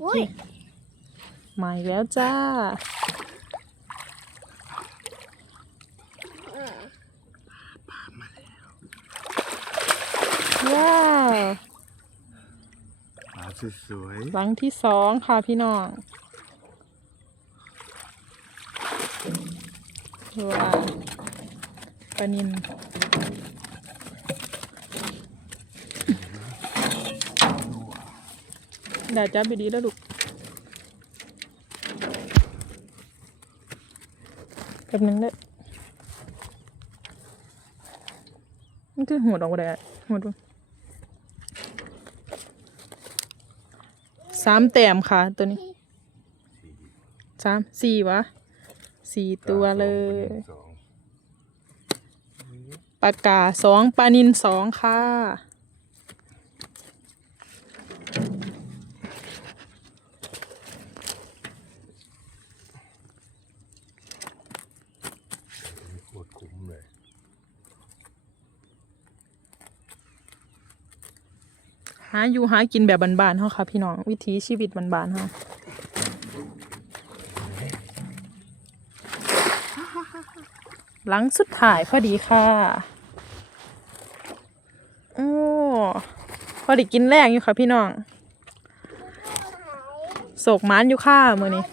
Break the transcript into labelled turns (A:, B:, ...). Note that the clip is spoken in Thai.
A: โอเคมาอีกแล้วจ้า ว้าว
B: ปลาสวย
A: หลังที่สองค่ะพี่น้องว้าวปลานิน ดาจับไปดีแล้วลูกแป๊บนึงเด้อมันคือหัวดออกมาได้อะหัวดูสามแต้มค่ะตัวนี้สามสี่วะสี่
B: ๆ
A: ตัวเลย
B: สอง
A: ปลากาสองปลานินสองค่ะ
B: โคตรคุ้มเลย
A: หาอยู่หากินแบบบ้านๆเฮาค่ะพี่น้อง วิถีชีวิตบ้านๆเฮาหลังสุดท้ายพอดีค่ะโอ้พอดีกินแรงอยู่ค่ะพี่น้องโศกมานอยู่ค่ะมือนี้